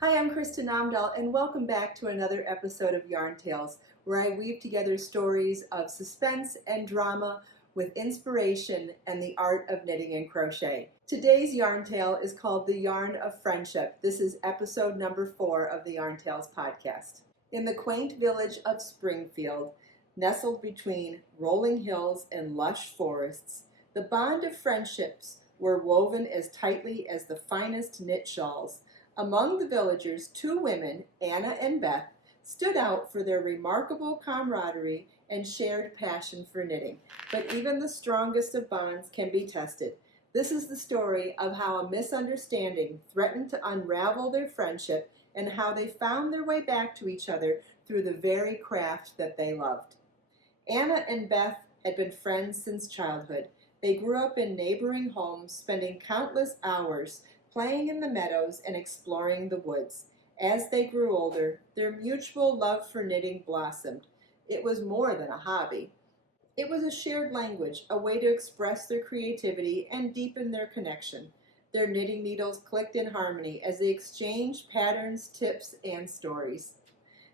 Hi, I'm Kristin Omdahl, and welcome back to another episode of Yarn Tales, where I weave together stories of suspense and drama with inspiration and the art of knitting and crochet. Today's yarn tale is called The Yarn of Friendship. This is episode number 4 of the Yarn Tales podcast. In the quaint village of Springfield, nestled between rolling hills and lush forests, the bond of friendships were woven as tightly as the finest knit shawls. Among the villagers, 2 women, Anna and Beth, stood out for their remarkable camaraderie and shared passion for knitting. But even the strongest of bonds can be tested. This is the story of how a misunderstanding threatened to unravel their friendship and how they found their way back to each other through the very craft that they loved. Anna and Beth had been friends since childhood. They grew up in neighboring homes, spending countless hours playing in the meadows and exploring the woods. As they grew older, their mutual love for knitting blossomed. It was more than a hobby. It was a shared language, a way to express their creativity and deepen their connection. Their knitting needles clicked in harmony as they exchanged patterns, tips, and stories.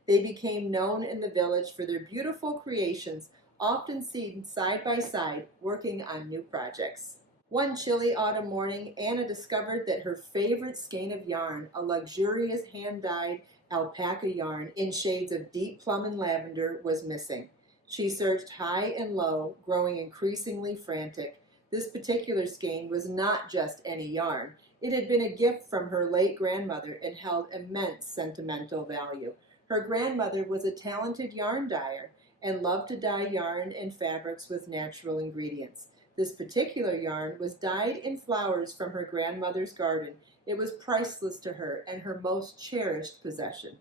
They became known in the village for their beautiful creations, often seen side by side, working on new projects. One chilly autumn morning, Anna discovered that her favorite skein of yarn, a luxurious hand-dyed alpaca yarn in shades of deep plum and lavender, was missing. She searched high and low, growing increasingly frantic. This particular skein was not just any yarn. It had been a gift from her late grandmother and held immense sentimental value. Her grandmother was a talented yarn dyer and loved to dye yarn and fabrics with natural ingredients. This particular yarn was dyed in flowers from her grandmother's garden. It was priceless to her and her most cherished possession.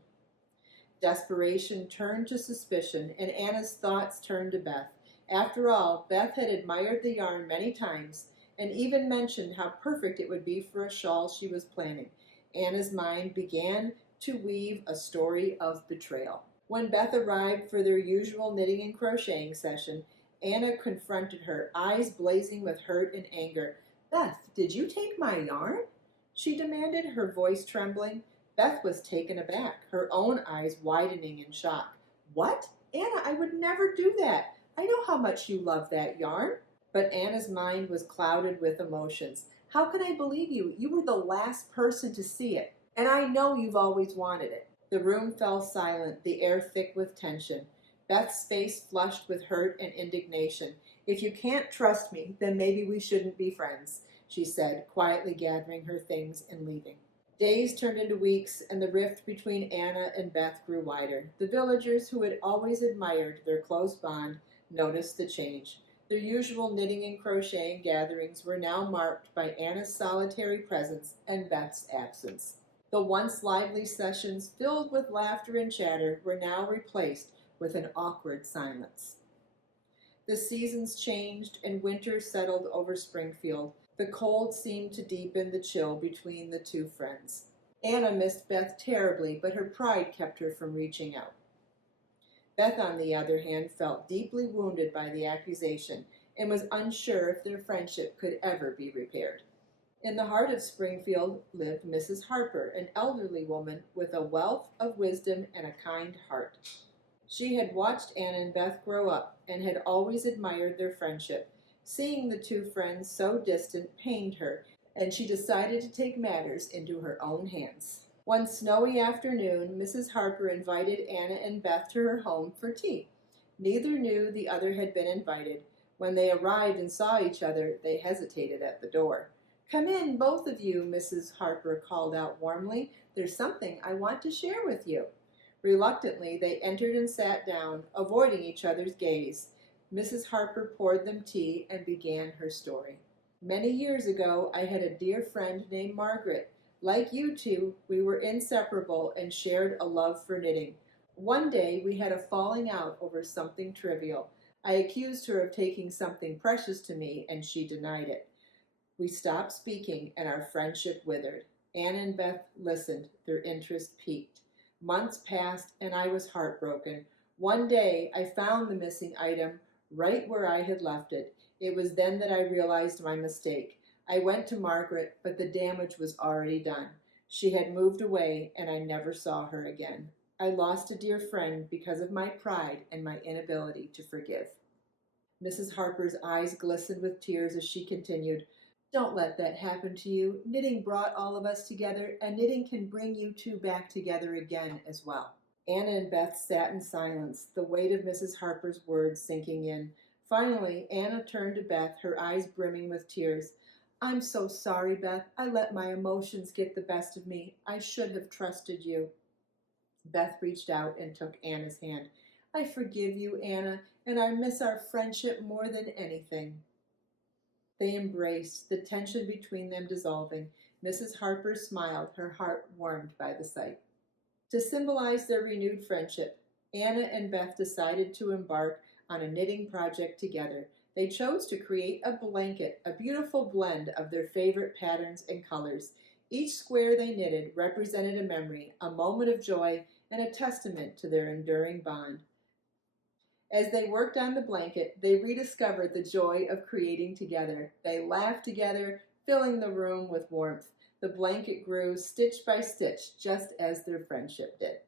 Desperation turned to suspicion, and Anna's thoughts turned to Beth. After all, Beth had admired the yarn many times and even mentioned how perfect it would be for a shawl she was planning. Anna's mind began to weave a story of betrayal. When Beth arrived for their usual knitting and crocheting session, Anna confronted her, eyes blazing with hurt and anger. "Beth, did you take my yarn?" she demanded, her voice trembling. Beth was taken aback, her own eyes widening in shock. "What? Anna, I would never do that. I know how much you love that yarn." But Anna's mind was clouded with emotions. "How can I believe you? You were the last person to see it, and I know you've always wanted it." The room fell silent, the air thick with tension. Beth's face flushed with hurt and indignation. "If you can't trust me, then maybe we shouldn't be friends," she said, quietly gathering her things and leaving. Days turned into weeks, and the rift between Anna and Beth grew wider. The villagers, who had always admired their close bond, noticed the change. Their usual knitting and crocheting gatherings were now marked by Anna's solitary presence and Beth's absence. The once lively sessions, filled with laughter and chatter, were now replaced with an awkward silence. The seasons changed and winter settled over Springfield. The cold seemed to deepen the chill between the 2 friends. Anna missed Beth terribly, but her pride kept her from reaching out. Beth, on the other hand, felt deeply wounded by the accusation and was unsure if their friendship could ever be repaired. In the heart of Springfield lived Mrs. Harper, an elderly woman with a wealth of wisdom and a kind heart. She had watched Anna and Beth grow up and had always admired their friendship. Seeing the 2 friends so distant pained her, and she decided to take matters into her own hands. One snowy afternoon, Mrs. Harper invited Anna and Beth to her home for tea. Neither knew the other had been invited. When they arrived and saw each other, they hesitated at the door. "Come in, both of you," Mrs. Harper called out warmly. "There's something I want to share with you." Reluctantly, they entered and sat down, avoiding each other's gaze. Mrs. Harper poured them tea and began her story. "Many years ago, I had a dear friend named Margaret. Like you 2, we were inseparable and shared a love for knitting. One day, we had a falling out over something trivial. I accused her of taking something precious to me, and she denied it. We stopped speaking, and our friendship withered." Anna and Beth listened, their interest piqued. Months passed, and I was heartbroken. One day, I found the missing item right where I had left it. It was then that I realized my mistake. I went to Margaret, but the damage was already done. She had moved away, and I never saw her again. I lost a dear friend because of my pride and my inability to forgive. Mrs. Harper's eyes glistened with tears as she continued, "Don't let that happen to you. Knitting brought all of us together, and knitting can bring you two back together again as well." Anna and Beth sat in silence, the weight of Mrs. Harper's words sinking in. Finally, Anna turned to Beth, her eyes brimming with tears. "I'm so sorry, Beth. I let my emotions get the best of me. I should have trusted you." Beth reached out and took Anna's hand. "I forgive you, Anna, and I miss our friendship more than anything." They embraced, the tension between them dissolving. Mrs. Harper smiled, her heart warmed by the sight. To symbolize their renewed friendship, Anna and Beth decided to embark on a knitting project together. They chose to create a blanket, a beautiful blend of their favorite patterns and colors. Each square they knitted represented a memory, a moment of joy, and a testament to their enduring bond. As they worked on the blanket, they rediscovered the joy of creating together. They laughed together, filling the room with warmth. The blanket grew stitch by stitch, just as their friendship did.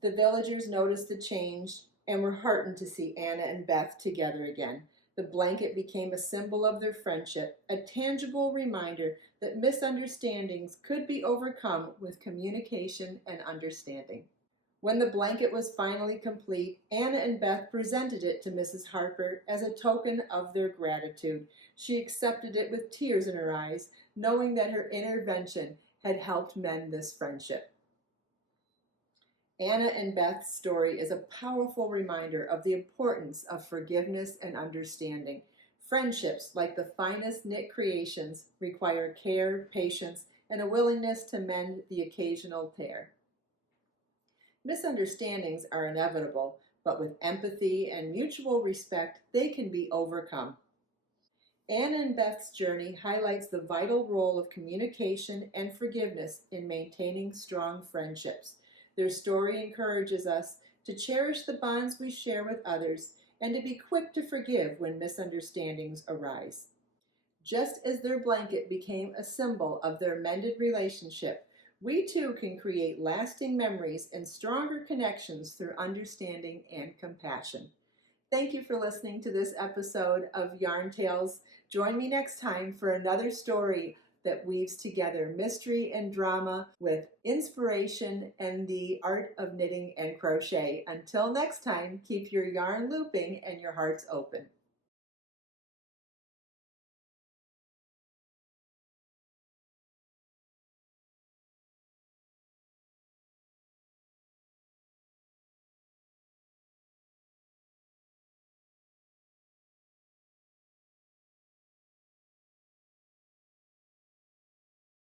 The villagers noticed the change and were heartened to see Anna and Beth together again. The blanket became a symbol of their friendship, a tangible reminder that misunderstandings could be overcome with communication and understanding. When the blanket was finally complete, Anna and Beth presented it to Mrs. Harper as a token of their gratitude. She accepted it with tears in her eyes, knowing that her intervention had helped mend this friendship. Anna and Beth's story is a powerful reminder of the importance of forgiveness and understanding. Friendships, like the finest knit creations, require care, patience, and a willingness to mend the occasional tear. Misunderstandings are inevitable, but with empathy and mutual respect, they can be overcome. Anna and Beth's journey highlights the vital role of communication and forgiveness in maintaining strong friendships. Their story encourages us to cherish the bonds we share with others and to be quick to forgive when misunderstandings arise. Just as their blanket became a symbol of their mended relationship, we too can create lasting memories and stronger connections through understanding and compassion. Thank you for listening to this episode of Yarn Tales. Join me next time for another story that weaves together mystery and drama with inspiration and the art of knitting and crochet. Until next time, keep your yarn looping and your hearts open.